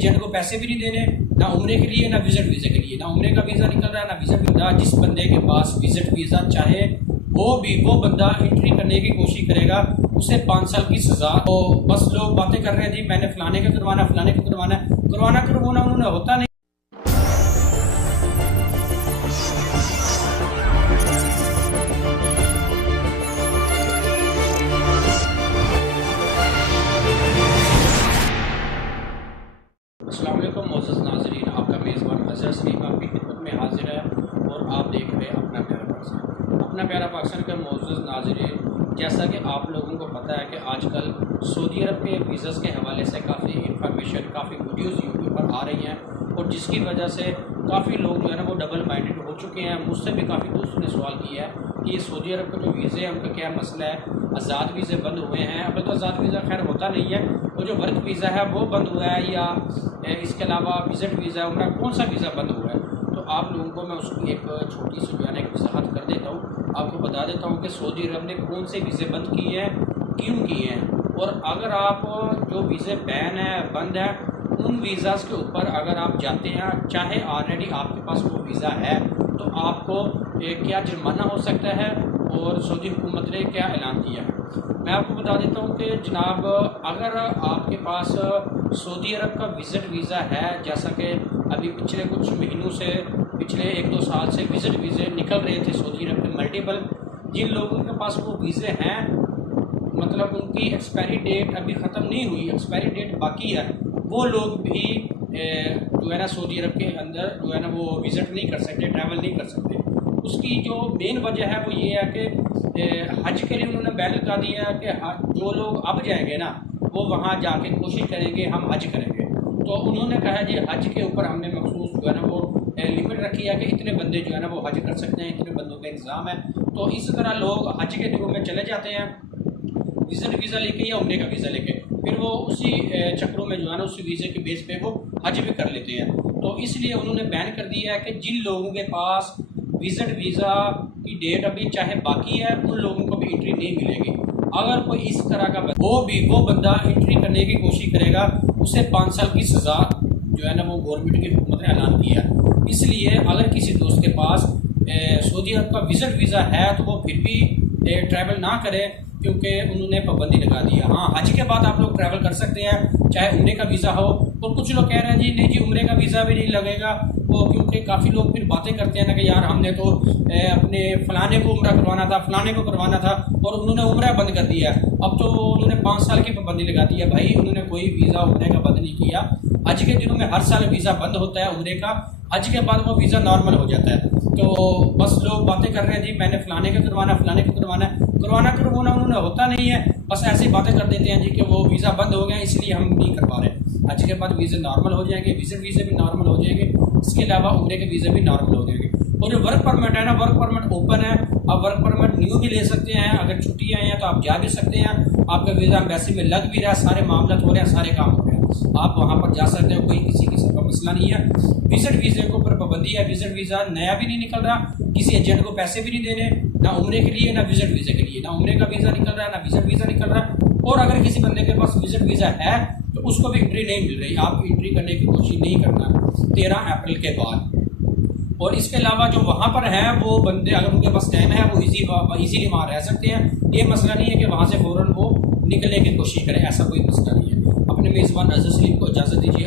Agent को पैसे भी नहीं देने, ना उम्रे के लिए ना विजिट वीज़े के लिए, ना उम्रे का वीज़ा निकल रहा है ना विजिट वीज़ा। जिस बंदे के पास विजिट वीज़ा चाहे वो बंदा एंट्री करने की कोशिश करेगा, उसे 5 साल की सज़ा। तो बस लोग बातें कर रहे हैं जी मैंने फलाने का करवाना, फलाने को करवाना उन्होंने होता नहीं। अस्सलाम वालेकुम मोअज़्ज़ज़ नाज़रीन, आपका मेज़बान अज़हर सलीम आपकी खिदमत में हाजिर है और आप देख रहे हैं अपना प्यारा पाकिस्तान। अपना प्यारा पाकिस्तान के मोअज़्ज़ज़ नाज़रीन, जैसा कि आप लोगों को पता है कि आजकल सऊदी अरब के वीज़ा के हवाले से काफ़ी इंफॉर्मेशन, काफ़ी वीडियोज़ यूट्यूब पर आ रही हैं और जिसकी वजह से काफ़ी लोग जो है ना वो डबल माइंडेड हो चुके हैं। मुझसे भी काफ़ी दोस्तों ने सवाल किया है कि ये सऊदी अरब के जो वीज़े हैं उनका क्या मसला है, आज़ाद वीज़े बंद हुए हैं। अब तो आज़ाद वीज़ा खैर होता नहीं है, तो जो वर्क वीज़ा है वो बंद हुआ है या इसके अलावा विजिट वीज़ा उनका कौन सा वीज़ा बंद हुआ है। तो आप लोगों को मैं उसकी एक छोटी सी जो है ना एक वजाहत कर देता हूँ, आपको बता देता हूँ कि सऊदी अरब ने कौन से वीज़े बंद किए हैं, क्यों किए हैं। और अगर आप जो वीज़े बैन है, बंद है, उन वीज़ाज़ के ऊपर अगर आप जाते हैं, चाहे ऑलरेडी आपके पास वो वीज़ा है, तो आपको क्या जुर्माना हो सकता है और सऊदी हुकूमत ने क्या ऐलान किया है। मैं आपको बता देता हूँ कि जनाब, अगर आपके पास सऊदी अरब का विज़िट वीज़ा है, जैसा कि अभी पिछले कुछ महीनों से, पिछले 1-2 साल से विज़िट वीज़े निकल रहे थे सऊदी अरब के मल्टीपल, जिन लोगों के पास वो वीज़े हैं, मतलब उनकी एक्सपायरी डेट अभी ख़त्म नहीं हुई, एक्सपायरी डेट बाकी है, वो लोग भी जो है ना सऊदी अरब के अंदर जो है ना वो विज़िट नहीं कर सकते, ट्रैवल नहीं कर सकते। उसकी जो मेन वजह है वो ये है कि हज के लिए उन्होंने बैन लगा दिया है कि जो लोग अब जाएंगे ना वो वहाँ जाके कोशिश करेंगे हम हज करेंगे। तो उन्होंने कहा जी हज के ऊपर हमने मखसूस जो है ना वो लिमिट रखी है कि इतने बंदे जो है ना वो हज कर सकते हैं, इतने बंदों का इंतज़ाम है। तो इस तरह लोग हज के दिनों में चले जाते हैं विज़िट वीज़ा लेके या उम्रे का वीज़ा लेके, फिर वो उसी चक्रों में जो है ना उसी वीज़े के बेस पे वो हज भी कर लेते हैं। तो इसलिए उन्होंने बैन कर दिया है कि जिन लोगों के पास विज़िट वीज़ा की डेट अभी चाहे बाकी है, उन लोगों को भी एंट्री नहीं मिलेगी। अगर कोई इस तरह का वो बंदा एंट्री करने की कोशिश करेगा, उसे 5 साल की सज़ा जो है ना वो गवर्नमेंट की हुकूमत ने ऐलान किया। इसलिए अगर किसी दोस्त के पास सऊदी अरब का विज़िट वीज़ा है तो वो फिर भी ट्रैवल ना करे, क्योंकि उन्होंने पाबंदी लगा दी है। हाँ, हज के बाद आप लोग ट्रैवल कर सकते हैं, चाहे उम्रे का वीज़ा हो। और कुछ लोग कह रहे हैं जी नहीं जी उम्रे का वीज़ा भी नहीं लगेगा, वो क्योंकि काफ़ी लोग फिर बातें करते हैं ना कि यार हमने तो अपने फ़लाने को उम्रा करवाना था, फ़लाने को करवाना था और उन्होंने उम्रा बंद कर दिया। अब तो उन्होंने 5 साल की पाबंदी लगा दी है। भाई उन्होंने कोई वीज़ा उम्रे का बंद नहीं किया। हज के दिनों में हर साल वीज़ा बंद होता है उम्रे का, हज के बाद वो वीज़ा नॉर्मल हो जाता है। तो बस लोग बातें कर रहे हैं जी मैंने फलाने का करवाना, फलाने को करवाना उन्होंने होता नहीं है। बस ऐसी बातें कर देते हैं जी कि वो वीज़ा बंद हो गया इसलिए हम नहीं करवा रहे। हज के बाद वीज़े नॉर्मल हो जाएंगे, विज़िट वीज़े भी नॉर्मल हो जाएंगे, इसके अलावा उम्रे के वीज़े भी नॉर्मल हो जाएंगे। और जो वर्क परमिट है ना, वर्क परमिट ओपन है, आप वर्क परमिट न्यू भी ले सकते हैं। अगर छुट्टी आई है तो आप जा भी सकते हैं, आपका वीज़ा एम्बेसी में लग भी रहा है, सारे मामला हो रहे हैं, सारे काम हो रहे हैं, आप वहाँ पर जा सकते हो, कोई किसी किस्म का मसला नहीं है। विज़िट वीज़े के ऊपर पाबंदी है, विज़िट वीज़ा नया भी नहीं निकल रहा, किसी एजेंट को पैसे भी नहीं देने, ना उम्रे के लिए ना विज़िट वीज़े के लिए, ना उम्रे का वीज़ा निकल रहा है ना विज़िट वीज़ा निकल रहा है। और अगर किसी बंदे के पास विज़िट वीज़ा है तो उसको भी एंट्री नहीं मिल रही, आप एंट्री करने की कोशिश नहीं करना 13 अप्रैल के बाद। और इसके अलावा जो वहाँ पर हैं वो बंदे अगर उनके पास टाइम है वो इजीली वहाँ रह सकते हैं। ये मसला नहीं है कि वहाँ से फ़ौरन वो निकलने की कोशिश करें, ऐसा कोई मसला नहीं है। अपने मेज़बान अज़हर सलीम को इजाज़त दीजिए।